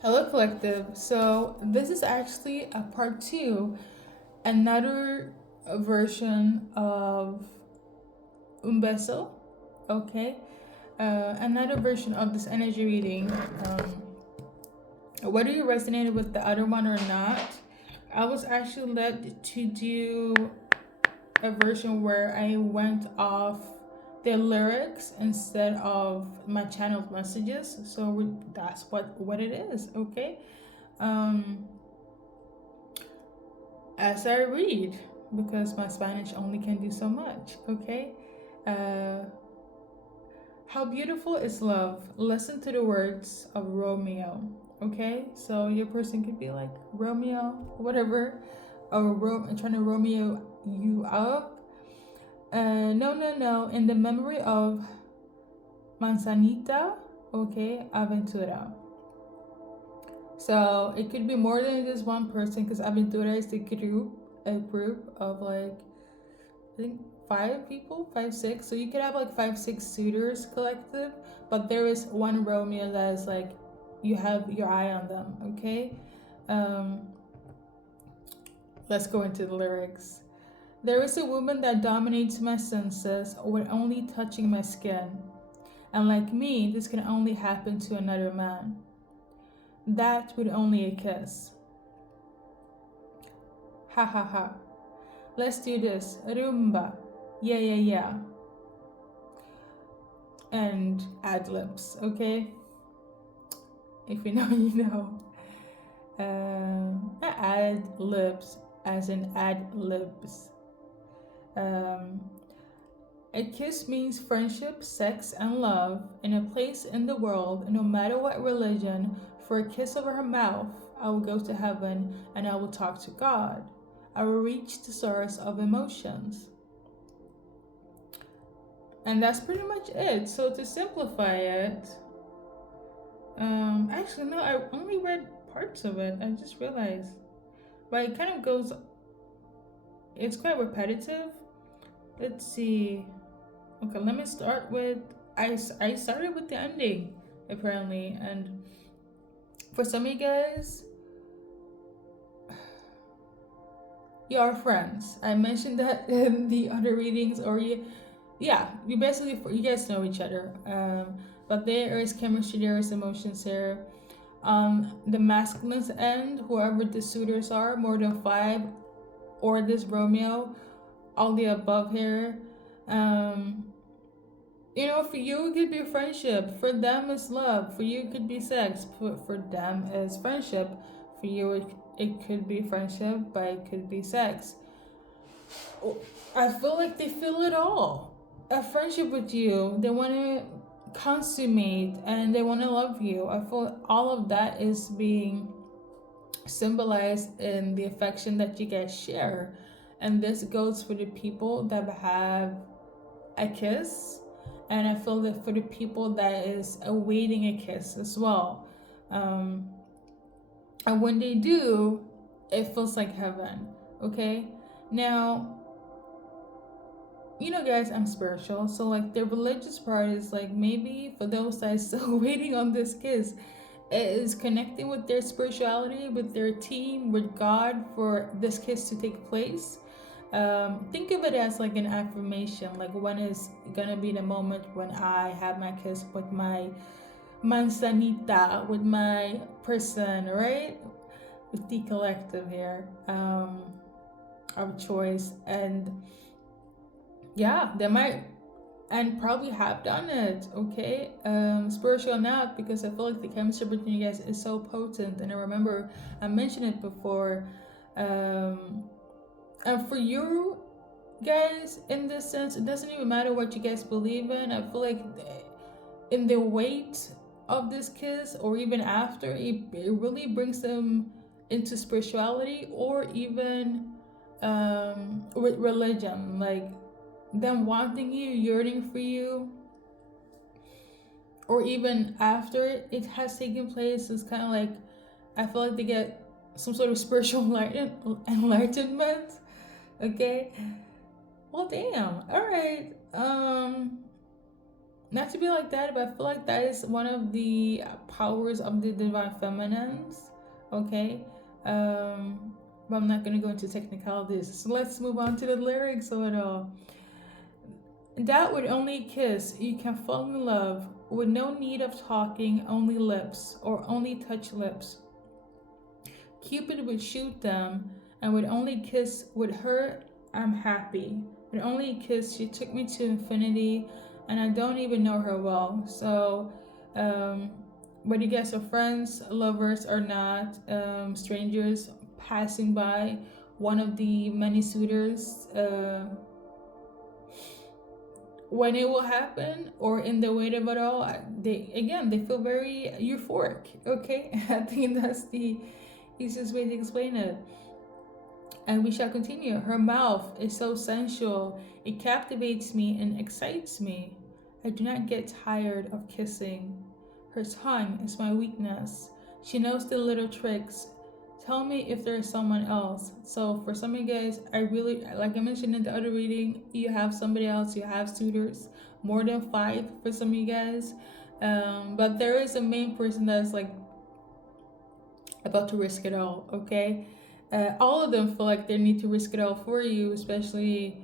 Hello, collective. So, this is actually a part two, another version of Beso. Okay, another version of this energy reading. Whether you resonated with the other one or not, I was actually led to do a version where I went off the lyrics instead of my channeled messages. So that's what it is. Okay. Um, as I read, because my Spanish only can do so much. Okay. Uh, how beautiful is love? Listen to the words of Romeo. Okay, so your person could be like Romeo, whatever, or trying to Romeo you up. No, no, no. In the memory of Manzanita, okay, Aventura. So it could be more than just one person because Aventura is a group of like, I think five people, five, six. So you could have like five, six suitors collective, but there is one Romeo that is like, you have your eye on them, okay? Um, let's go into the lyrics. There is a woman that dominates my senses with only touching my skin. And like me, this can only happen to another man. That with only a kiss. Ha ha ha. Let's do this. Rumba. Yeah, yeah, yeah. And ad libs, okay? If you know, you know. Not ad libs, as in ad libs. Um, a kiss means friendship, sex, and love in a place in the world, no matter what religion. For a kiss over her mouth, I will go to heaven and I will talk to God. I will reach the source of emotions. And that's pretty much it. So to simplify it, actually no, I only read parts of it. I just realized, but it kind of goes. It's quite repetitive. Let's see. Okay, let me start with. I started with the ending apparently, and for some of you guys, you are friends. I mentioned that in the other readings, or you basically you guys know each other. But there is chemistry, there is emotions here. The masculine's end, whoever the suitors are, more than five, or this Romeo, all the above here. Um, for you it could be friendship. For them it's love. For you it could be sex. For them it's friendship. For you it could be friendship, but it could be sex. I feel like they feel it all. A friendship with you, they want to consummate and they want to love you. I feel all of that is being symbolized in the affection that you guys share. And this goes for the people that have a kiss, and I feel that for the people that is awaiting a kiss as well. Um, and when they do, it feels like heaven. Okay, now guys, I'm spiritual, so like the religious part is like maybe for those that are still waiting on this kiss, it is connecting with their spirituality, with their team, with God for this kiss to take place. Think of it as like an affirmation, like when is gonna be the moment when I have my kiss with my manzanita, with my person, right? With the collective here, of choice. And yeah, they might and probably have done it, okay? Spiritual not, because I feel like the chemistry between you guys is so potent. And I remember I mentioned it before. And for you guys, in this sense, it doesn't even matter what you guys believe in. I feel like in the weight of this kiss, or even after, it really brings them into spirituality, or even with religion, like them wanting you, yearning for you, or even after it has taken place. It's kind of like I feel like they get some sort of spiritual enlightenment. Okay, well, damn. All right. not to be like that, but I feel like that is one of the powers of the divine feminines. Okay. But I'm not gonna go into technicalities. So let's move on to the lyrics of it all. That with only kiss you can fall in love, with no need of talking, only lips, or only touch lips. Cupid would shoot them, and with only kiss with her I'm happy. With only kiss she took me to infinity, and I don't even know her well. So, whether you guys are friends, lovers, or not, strangers passing by, one of the many suitors, when it will happen or in the weight of it all, they feel very euphoric. Okay, I think that's the easiest way to explain it. And we shall continue. Her mouth is so sensual, it captivates me and excites me. I do not get tired of kissing. Her tongue is my weakness. She knows the little tricks. Tell me if there is someone else. So for some of you guys, I really, like I mentioned in the other reading, you have somebody else, you have suitors, more than 5 for some of you guys. But there is a main person that's like about to risk it all, okay? All of them feel like they need to risk it all for you, especially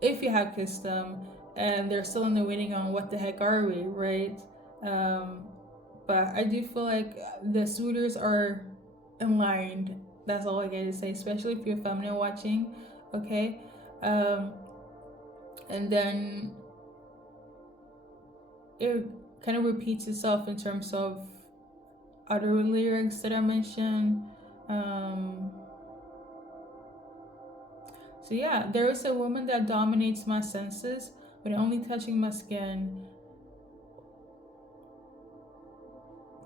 if you have kissed them and they're still in the waiting on what the heck are we, right? But I do feel like the suitors are aligned. That's all I gotta say, especially if you're feminine watching, okay? And then it kind of repeats itself in terms of other lyrics that I mentioned. So yeah, there is a woman that dominates my senses, but only touching my skin.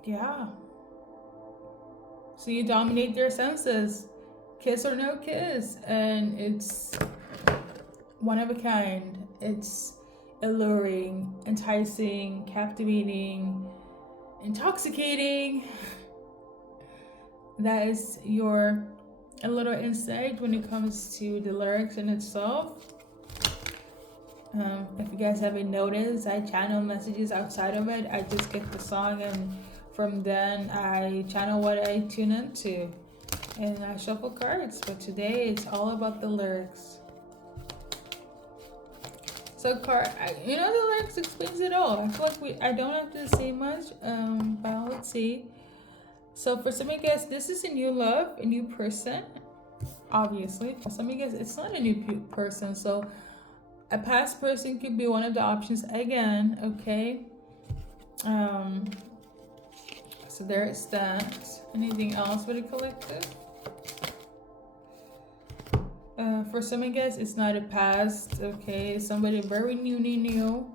Yeah. So you dominate their senses, kiss or no kiss, and it's one of a kind. It's alluring, enticing, captivating, intoxicating. That is your a little insight when it comes to the lyrics in itself. If you guys haven't noticed, I channel messages outside of it. I just get the song, and from then I channel what I tune into, and I shuffle cards. But today it's all about the lyrics. So the lyrics explains it all. I feel like I don't have to say much. But let's see. So for some of you guys, this is a new love, a new person. Obviously, for some of you guys, it's not a new person. So a past person could be one of the options again. Okay. So there is that. Anything else with the collective? For some of you guys, it's not a past. Okay, somebody very new.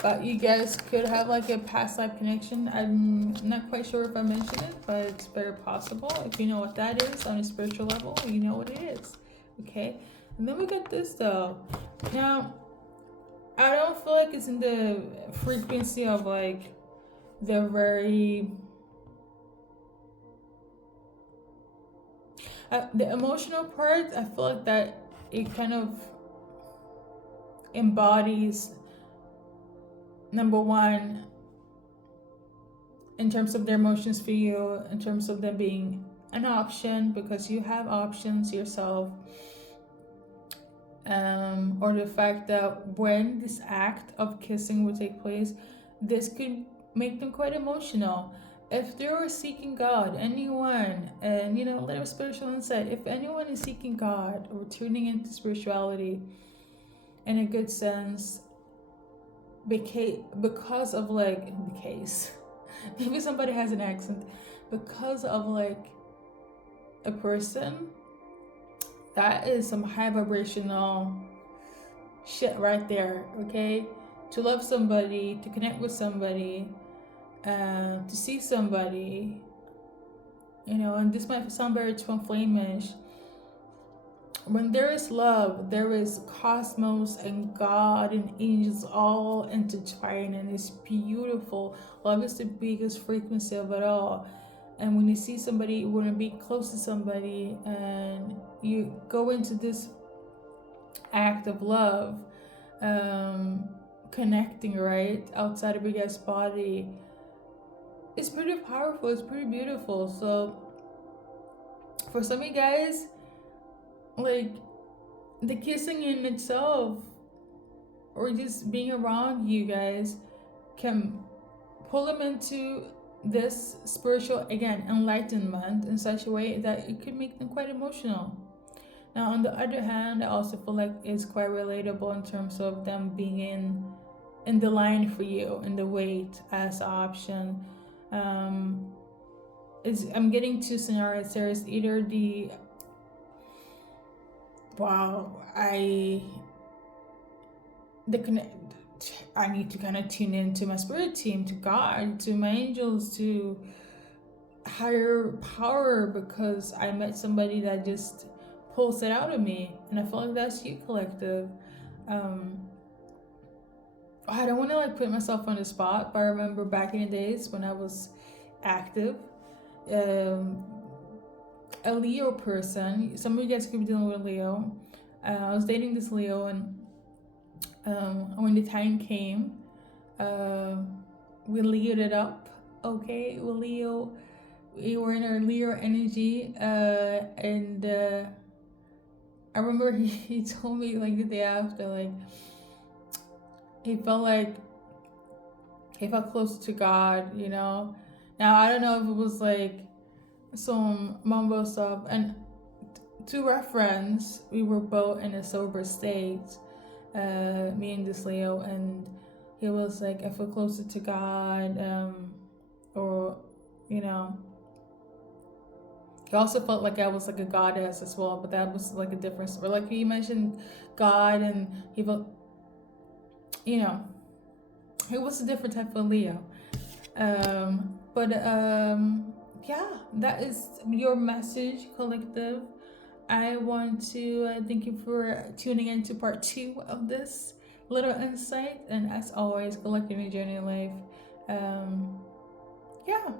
But you guys could have like a past life connection. I'm not quite sure if I mentioned it, but it's very possible. If you know what that is on a spiritual level, you know what it is. Okay. And then we got this though. Now, I don't feel like it's in the frequency of like the very the emotional part. I feel like that it kind of embodies number one in terms of their emotions for you, in terms of them being an option because you have options yourself. Or the fact that when this act of kissing would take place, this could make them quite emotional. If they were seeking God, anyone, and little spiritual insight, if anyone is seeking God or tuning into spirituality in a good sense, because of maybe somebody has an accent, because of like a person, that is some high vibrational shit right there. Okay, to love somebody, to connect with somebody, to see somebody, and this might sound very twin flame-ish. When there is love, there is cosmos and God and angels all intertwined, and it's beautiful. Love is the biggest frequency of it all. And when you see somebody, you want to be close to somebody, and you go into this act of love, connecting, right, outside of your guys' body. It's pretty powerful, it's pretty beautiful. So for some of you guys, like the kissing in itself or just being around you guys can pull them into this spiritual, again, enlightenment in such a way that it could make them quite emotional. Now, on the other hand, I also feel like it's quite relatable in terms of them being in the line for you, in the wait as an option. I'm getting two scenarios. There's either the wow, I need to kind of tune into my spirit team, to God, to my angels, to higher power, because I met somebody that just pulls it out of me, and I feel like that's you, collective. I don't want to like put myself on the spot, but I remember back in the days when I was active, a Leo person. Some of you guys could be dealing with Leo. I was dating this Leo, and when the time came, we Leo'd it up. Okay, we were in our Leo energy, and I remember he told me like the day after, like he felt close to God, you know. Now I don't know if it was like some mumbo stuff, and to reference, we were both in a sober state, me and this Leo, and he was like, I feel closer to God, or you know. He also felt like I was like a goddess as well, but that was like a difference. Or like he mentioned God, and he felt, you know, it was a different type of Leo. Yeah, that is your message, collective. I want to thank you for tuning in to part 2 of this little insight. And as always, collective your journey in life. Yeah.